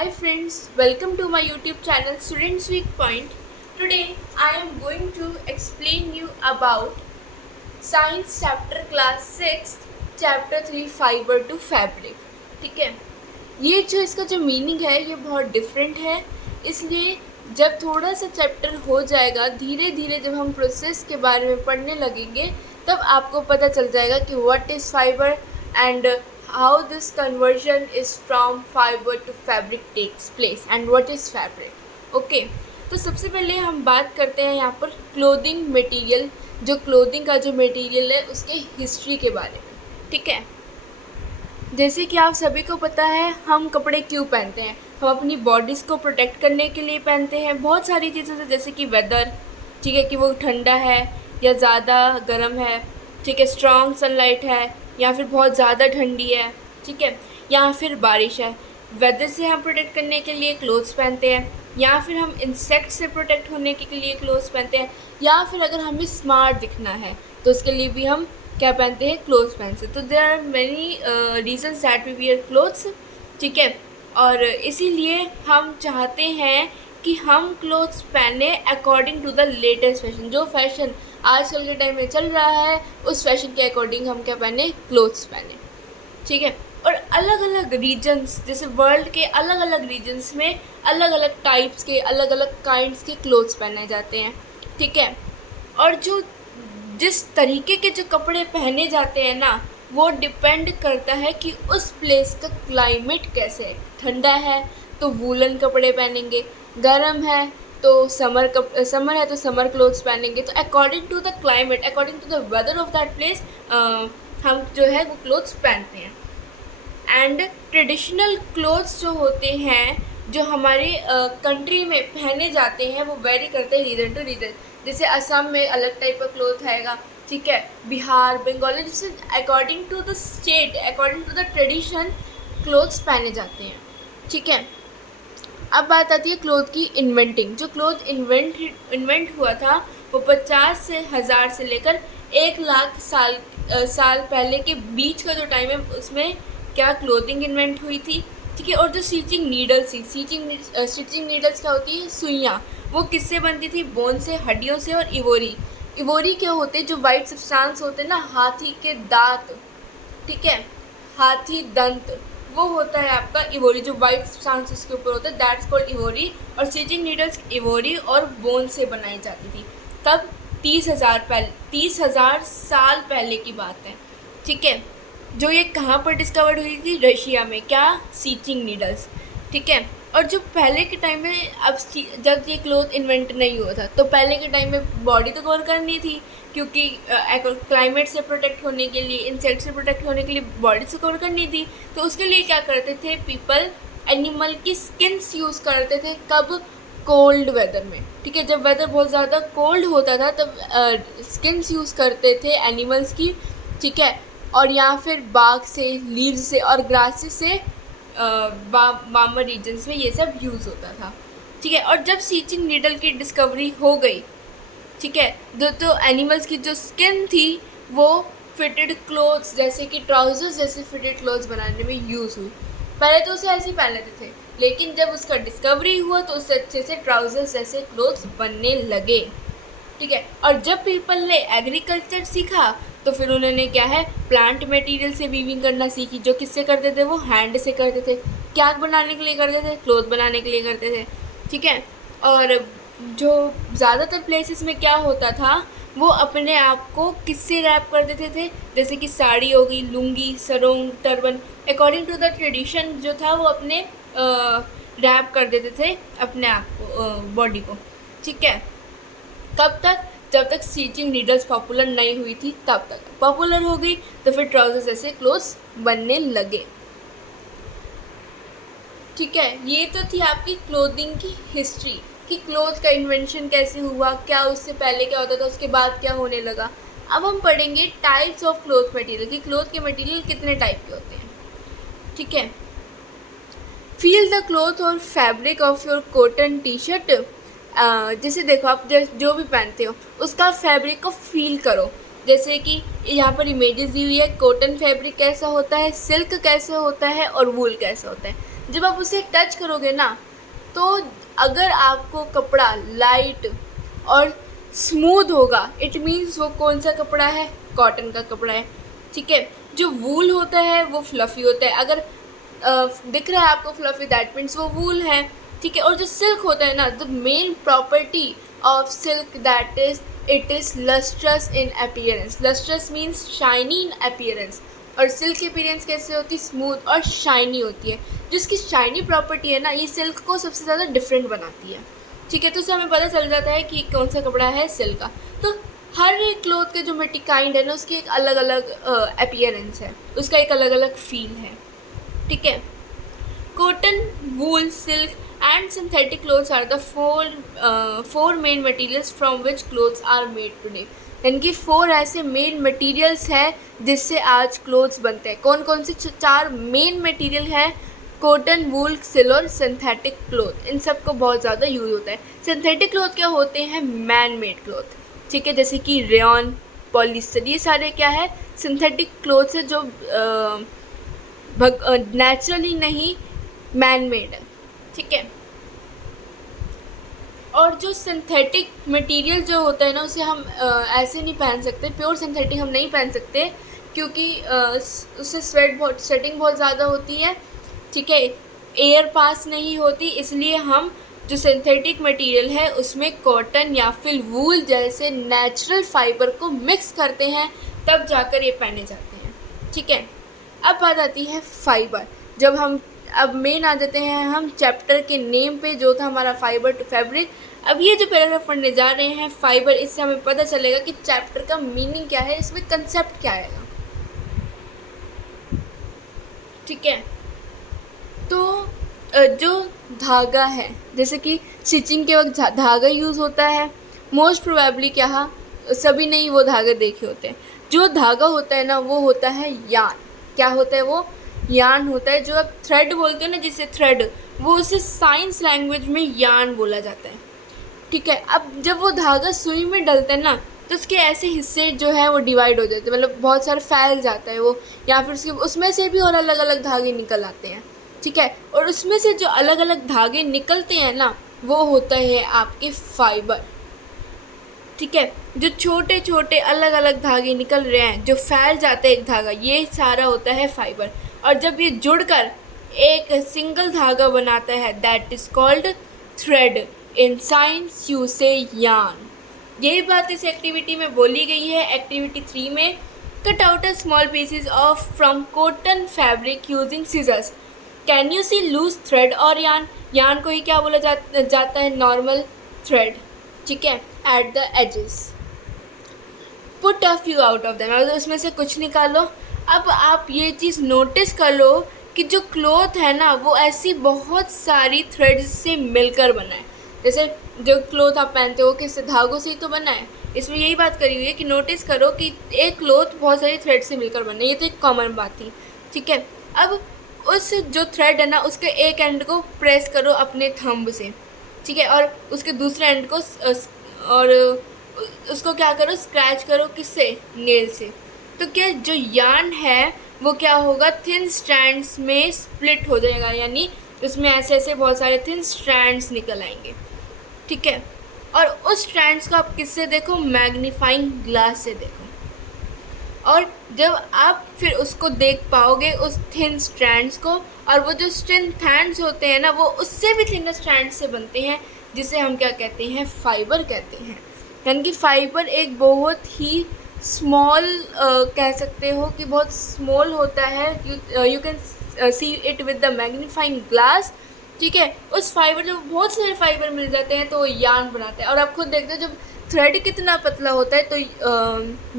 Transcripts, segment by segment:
Hi friends, welcome to my YouTube channel Students Week Point. Today I am going to explain you about Science Chapter Class 6 Chapter 3 Fiber to Fabric. ठीक है, ये जो इसका जो meaning है ये बहुत डिफरेंट है, इसलिए जब थोड़ा सा चैप्टर हो जाएगा धीरे धीरे जब हम प्रोसेस के बारे में पढ़ने लगेंगे तब आपको पता चल जाएगा कि what is fibre and how this conversion is from fiber to fabric takes place and what is fabric. Okay, तो सबसे पहले हम बात करते हैं यहाँ पर क्लोथिंग मटेरियल, जो क्लोथिंग का जो मटेरियल है उसके हिस्ट्री के बारे में. ठीक है, जैसे कि आप सभी को पता है हम कपड़े क्यों पहनते हैं. हम अपनी बॉडीज़ को प्रोटेक्ट करने के लिए पहनते हैं बहुत सारी चीज़ों से, जैसे कि वेदर, ठीक है, कि वो ठंडा है या ज़्यादा गर्म है, ठीक है, स्ट्रॉन्ग सनलाइट है या फिर बहुत ज़्यादा ठंडी है, ठीक है, या फिर बारिश है. वेदर से हम प्रोटेक्ट करने के लिए क्लोथ्स पहनते हैं, या फिर हम इंसेक्ट से प्रोटेक्ट होने के लिए क्लोथ्स पहनते हैं, या फिर अगर हमें स्मार्ट दिखना है तो उसके लिए भी हम क्या पहनते हैं, क्लोथ्स पहनते हैं. तो there are many reasons that we wear clothes. ठीक है, और इसीलिए हम चाहते हैं कि हम क्लोथ्स पहने according to the latest fashion. जो फैशन आजकल के टाइम में चल रहा है उस फैशन के अकॉर्डिंग हम क्या पहने, क्लोथ्स पहने. ठीक है, और अलग अलग रीजन्स, जैसे वर्ल्ड के अलग अलग रीजन्स में अलग अलग टाइप्स के अलग अलग काइंड्स के क्लोथ्स पहने जाते हैं. ठीक है, और जो जिस तरीके के जो कपड़े पहने जाते हैं ना वो डिपेंड करता है कि उस प्लेस का क्लाइमेट कैसे है. ठंडा है तो वूलन कपड़े पहनेंगे, गर्म है तो समर है तो समर क्लोथ्स पहनेंगे. तो according to the climate, according to the weather of that place हम जो है वो क्लोथ्स पहनते हैं. एंड ट्रेडिशनल क्लोथ्स जो होते हैं जो हमारे कंट्री में पहने जाते हैं वो वेरी करते हैं रीजन टू रीजन. जैसे असम में अलग टाइप का क्लोथ आएगा, ठीक है, बिहार, बंगाल, जैसे according to the state, according to the tradition clothes पहने जाते हैं. ठीक है, अब बात आती है क्लोथ की इन्वेंटिंग. जो क्लोथ इन्वेंट हुआ था वो 50 से 1000 से लेकर 1 लाख साल पहले के बीच का जो टाइम है उसमें क्या क्लोथिंग इन्वेंट हुई थी. ठीक है, और जो स्टिचिंग नीडल्स थी, स्टिचिंग नीडल्स क्या होती है, सुइयाँ, वो किससे बनती थी, बोन से, हड्डियों से. और इवोरी क्या होते हैं, जो वाइट सब्सटेंस होते हैं ना, हाथी के दांत, ठीक है, हाथी दंत, वो होता है आपका इवोरी. जो वाइट सब्सटेंस उसके ऊपर होता है दैट्स कॉल्ड इवोरी. और स्टिचिंग नीडल्स इवोरी और बोन से बनाई जाती थी. तब 30,000 साल पहले की बात है. ठीक है, जो ये कहाँ पर डिस्कवर्ड हुई थी, रशिया में. क्या, स्टिचिंग नीडल्स. ठीक है, और जो पहले के टाइम में, अब जब ये क्लोथ इन्वेंट नहीं हुआ था तो पहले के टाइम में बॉडी तो कवर करनी थी, क्योंकि क्लाइमेट से प्रोटेक्ट होने के लिए, इंसेक्ट से प्रोटेक्ट होने के लिए बॉडी से कवर करनी थी. तो उसके लिए क्या करते थे पीपल, एनिमल की स्किन्स यूज़ करते थे. कब, कोल्ड वेदर में. ठीक है, जब वेदर बहुत ज़्यादा कोल्ड होता था तब स्किन्स यूज़ करते थे एनिमल्स की. ठीक है, और या फिर बाग से, लीव्स से और ग्रासेस से वार्मर रीजन्स में ये सब यूज़ होता था. ठीक है, और जब स्टिचिंग नीडल की डिस्कवरी हो गई, ठीक है, तो एनिमल्स की जो स्किन थी वो फिटेड क्लोथ्स, जैसे कि ट्राउजर्स जैसे फिटेड क्लोथ्स बनाने में यूज़ हुई. पहले तो उसे ऐसे ही पहन लेते थे, लेकिन जब उसका डिस्कवरी हुआ तो उससे अच्छे से ट्राउजर्स जैसे क्लोथ्स बनने लगे. ठीक है, और जब पीपल ने एग्रीकल्चर सीखा तो फिर उन्होंने क्या है, प्लांट मटेरियल से वीविंग करना सीखी. जो किससे करते थे, वो हैंड से करते थे. क्या बनाने के लिए करते थे, क्लोथ बनाने के लिए करते थे. ठीक है, और जो ज़्यादातर प्लेसेस में क्या होता था वो अपने आप को किससे रैप कर देते थे, जैसे कि साड़ी हो गई, lungi, sarong, turban. According to the tradition जो था वो अपने रैप कर देते थे अपने आप को, बॉडी को. ठीक है, कब तक, जब तक स्टिचिंग नीडल्स पॉपुलर नहीं हुई थी तब तक. पॉपुलर हो गई तो फिर ट्राउजर्स ऐसे क्लोथ्स बनने लगे. ठीक है, ये तो थी आपकी क्लोथिंग की हिस्ट्री कि क्लोथ का इन्वेंशन कैसे हुआ, क्या उससे पहले क्या होता था, उसके बाद क्या होने लगा. अब हम पढ़ेंगे टाइप्स ऑफ क्लोथ मटेरियल कि क्लोथ के मटेरियल कितने टाइप के होते हैं. ठीक है, फील द क्लोथ और fabric of your cotton T shirt. जैसे देखो आप जो भी पहनते हो उसका फैब्रिक को फील करो. जैसे कि यहाँ पर इमेजेस दी हुई है, कॉटन फैब्रिक कैसा होता है, सिल्क कैसे होता है और वूल कैसा होता है. जब आप उसे टच करोगे ना, तो अगर आपको कपड़ा लाइट और स्मूथ होगा, इट मीन्स वो कौन सा कपड़ा है, कॉटन का कपड़ा है। ठीक है, जो वूल होता है वो फ्लफ़ी होता है, अगर दिख रहा है आपको फ्लफ़ी, दैट मीन्स वो वूल है। ठीक है, और जो सिल्क होता है ना, the main property of silk that is it is lustrous in appearance. Lustrous means shiny in appearance, और सिल्क की अपीयरेंस कैसे होती है, स्मूथ और शाइनी होती है। जो इसकी शाइनी प्रॉपर्टी है ना, ये सिल्क को सबसे ज़्यादा डिफरेंट बनाती है। ठीक है, तो उससे हमें पता चल जाता है कि कौन सा कपड़ा है सिल्क का। तो हर एक क्लोथ के जो मिट्टी काइंड है ना, उसकी एक अलग अलग अपीयरेंस है, उसका एक अलग अलग फील है। ठीक है, cotton, wool, silk and synthetic clothes are the four main materials from which clothes are made today. यानी कि 4 ऐसे मेन मटेरियल्स हैं जिससे आज क्लोथ्स बनते हैं। कौन कौन से 4 मेन मटेरियल हैं, कॉटन, वूल, सिल्क और सिंथेटिक क्लोथ। इन सब को बहुत ज़्यादा यूज़ होता है। सिंथेटिक क्लोथ क्या होते हैं, मैन मेड क्लोथ। ठीक है, जैसे कि रेयन, पॉलिस्टर, ये सारे क्या है, सिंथेटिक क्लोथ्स है जो नेचुरली नहीं, मैन मेड है। ठीक है, और जो सिंथेटिक मटेरियल जो होता है ना, उसे हम ऐसे नहीं पहन सकते, प्योर सिंथेटिक हम नहीं पहन सकते, क्योंकि उससे स्वेटिंग बहुत ज़्यादा होती है। ठीक है, एयर पास नहीं होती, इसलिए हम जो सिंथेटिक मटेरियल है उसमें कॉटन या फिर वूल जैसे नेचुरल फाइबर को मिक्स करते हैं, तब जाकर ये पहने जाते हैं। ठीक है, अब बात आती है फाइबर। जब हम अब मेन आ जाते हैं हम चैप्टर के नेम पे, जो था हमारा फाइबर टू फैब्रिक। अब ये जो पैराग्राफ पढ़ने जा रहे हैं फाइबर, इससे हमें पता चलेगा कि चैप्टर का मीनिंग क्या है, इसमें कंसेप्ट क्या आएगा। ठीक है, तो जो धागा है, जैसे कि स्टिचिंग के वक्त धागा यूज़ होता है, मोस्ट प्रोबेबली क्या, सभी नहीं वो धागे देखे होते हैं। जो धागा होता है ना, वो होता है यान। क्या होता है वो, यान होता है। जो आप थ्रेड बोलते हो ना, जिसे थ्रेड, वो उसे साइंस लैंग्वेज में यान बोला जाता है। ठीक है, अब जब वो धागा सुई में डलता है ना, तो उसके ऐसे हिस्से जो है वो डिवाइड हो जाते हैं, मतलब बहुत सारा फैल जाता है वो, या फिर उसमें से भी और अलग अलग धागे निकल आते हैं। ठीक है, और उसमें से जो अलग अलग धागे निकलते हैं ना, वो होता है आपके फाइबर। ठीक है, जो छोटे छोटे अलग अलग धागे निकल रहे हैं, जो फैल जाते हैं एक धागा, ये सारा होता है फाइबर। और जब ये जुड़कर एक सिंगल धागा बनाता है, that is called thread. In science you से यान। यही बात इस एक्टिविटी में बोली गई है। एक्टिविटी 3 में cut out a small pieces of from cotton fabric using scissors. Can you see loose thread और यान। यान को ही क्या बोला जाता है, नॉर्मल थ्रेड। ठीक है, at the edges. Put a few out of them, मतलब उसमें से कुछ निकालो। अब आप ये चीज़ नोटिस कर लो कि जो क्लॉथ है ना, वो ऐसी बहुत सारी थ्रेड्स से मिलकर बना है। जैसे जो क्लॉथ आप पहनते हो किससे, धागों से ही तो बना है। इसमें यही बात करी हुई है कि नोटिस करो कि एक क्लॉथ बहुत सारी थ्रेड से मिलकर बना है। ये तो एक कॉमन बात थी। ठीक है, अब उस जो थ्रेड है ना, उसके एक एंड को प्रेस करो अपने थंब से। ठीक है, और उसके दूसरे एंड को और उसको क्या करो, स्क्रैच करो, किससे, नेल से। तो क्या जो यार्न है वो क्या होगा, थिन स्ट्रैंड्स में स्प्लिट हो जाएगा, यानी उसमें ऐसे ऐसे बहुत सारे थिन स्ट्रैंड्स निकल आएंगे। ठीक है, और उस स्ट्रैंड्स को आप किससे देखो, मैग्नीफाइंग ग्लास से देखो। और जब आप फिर उसको देख पाओगे उस थिन स्ट्रैंड्स को, और वो जो थिन थैंड्स होते हैं ना, वो उससे भी थिन स्ट्रैंड्स से बनते हैं, जिसे हम क्या कहते हैं, फाइबर कहते हैं। यानी कि फाइबर एक बहुत ही स्मॉल कह सकते हो कि बहुत स्मॉल होता है। You can see it with the magnifying glass. ठीक है, उस फाइबर, जो बहुत सारे फाइबर मिल जाते हैं तो यार्न बनाते हैं। और आप खुद देखते हो जब थ्रेड कितना पतला होता है तो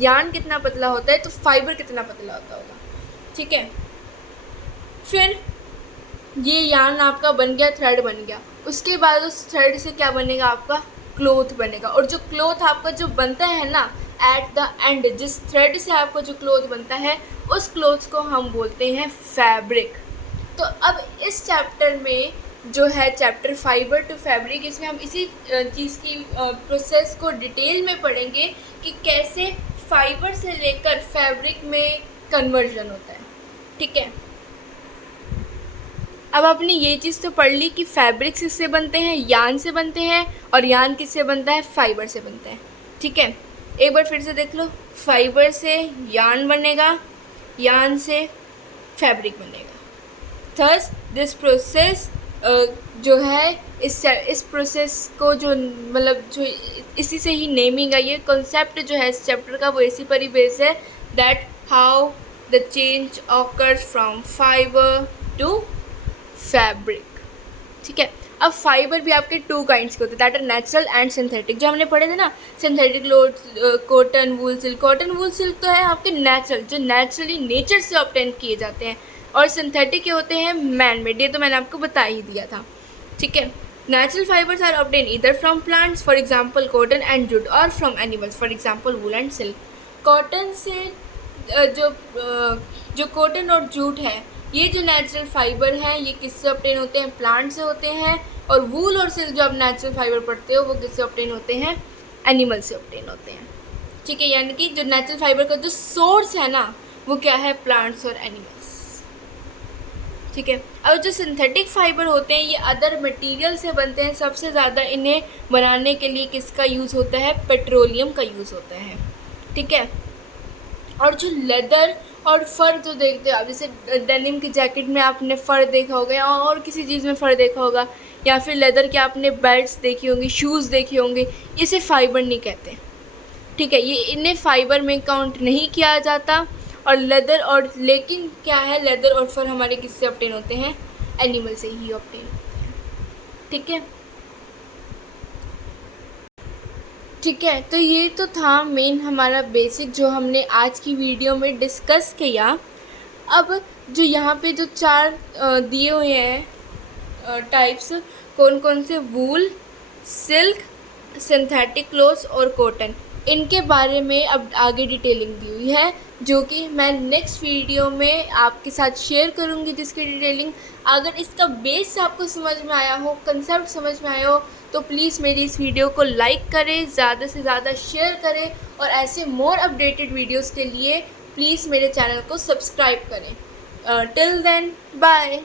यार्न कितना पतला होता है, तो फाइबर कितना पतला होगा। ठीक है, फिर ये यार्न आपका बन गया, थ्रेड बन गया। उसके बाद उस थ्रेड से क्या बनेगा, आपका क्लॉथ बनेगा। और जो क्लॉथ आपका जो बनता है ना, एट द एंड जिस थ्रेड से आपका जो क्लॉथ बनता है, उस क्लॉथ को हम बोलते हैं फैब्रिक। तो अब इस चैप्टर में जो है चैप्टर फाइबर टू फैब्रिक, इसमें हम इसी चीज़ की प्रोसेस को डिटेल में पढ़ेंगे कि कैसे फाइबर से लेकर फैब्रिक में कन्वर्जन होता है। ठीक है, अब आपने ये चीज़ तो पढ़ ली कि फैब्रिक किससे बनते हैं, यान से बनते हैं, और यान किससे बनता है, फाइबर से बनता है। ठीक है, एक बार फिर से देख लो, फाइबर से यान बनेगा, यान से फैब्रिक बनेगा। थर्स दिस प्रोसेस जो है इस प्रोसेस को जो मतलब जो इसी से ही नेमिंग आई है, कॉन्सेप्ट जो है इस चैप्टर का वो इसी पर ही बेस है, that how the change occurs from fibre to fabric. ठीक है, अब फाइबर भी आपके टू काइंड्स के होते हैं, that are natural and synthetic. जो हमने पढ़े थे ना, synthetic cotton wool silk. Cotton wool silk तो है आपके नेचुरल, जो नेचुरली नेचर से ऑब्टेन किए जाते हैं, और सिंथेटिक के होते हैं मैन मेड। ये तो मैंने आपको बता ही दिया था। ठीक है, नेचुरल फाइबर्स आर ऑब्टेन इधर from plants, for example cotton and jute, और from animals, for example wool and silk. Cotton से जो कॉटन और जूट है, ये जो नेचुरल फाइबर हैं ये किससे ऑब्टेन होते हैं, प्लांट से होते हैं। और वूल और सिल्क जो आप नेचुरल फाइबर पढ़ते हो वो किससे ऑब्टेन होते हैं, एनिमल से ऑब्टेन होते हैं। ठीक है, यानी कि जो नेचुरल फाइबर का जो सोर्स है ना वो क्या है, प्लांट्स और एनिमल्स। ठीक है, अब जो सिंथेटिक फाइबर होते हैं ये अदर मटेरियल से बनते हैं। सबसे ज़्यादा इन्हें बनाने के लिए किसका यूज़ होता है, पेट्रोलियम का यूज़ होता है। ठीक है, और जो लेदर और फ़र जो देखते हो आप, जैसे डेनिम की जैकेट में आपने फ़र देखा होगा, या और किसी चीज़ में फ़र देखा होगा, या फिर लेदर के आपने बेल्ट्स देखी होंगी, शूज़ देखे होंगे, इसे फाइबर नहीं कहते। ठीक है, ये इन्हें फाइबर में काउंट नहीं किया जाता। और लेदर और लेकिन क्या है, लेदर और फ़र हमारे किससे ऑब्टेन होते हैं, एनिमल से ही ऑब्टेन होते हैं। ठीक है, ठीक है, तो ये तो था मेन हमारा बेसिक जो हमने आज की वीडियो में डिस्कस किया। अब जो यहाँ पे जो चार दिए हुए हैं टाइप्स, कौन कौन से, वूल, सिल्क, सिंथेटिक क्लोथ्स और कॉटन, इनके बारे में अब आगे डिटेलिंग दी हुई है, जो कि मैं नेक्स्ट वीडियो में आपके साथ शेयर करूँगी जिसकी डिटेलिंग। अगर इसका बेस आपको समझ में आया हो, कंसेप्ट समझ में आया हो, तो प्लीज़ मेरी इस वीडियो को लाइक करें, ज़्यादा से ज़्यादा शेयर करें, और ऐसे मोर अपडेटेड वीडियोस के लिए प्लीज़ मेरे चैनल को सब्सक्राइब करें। Till then bye.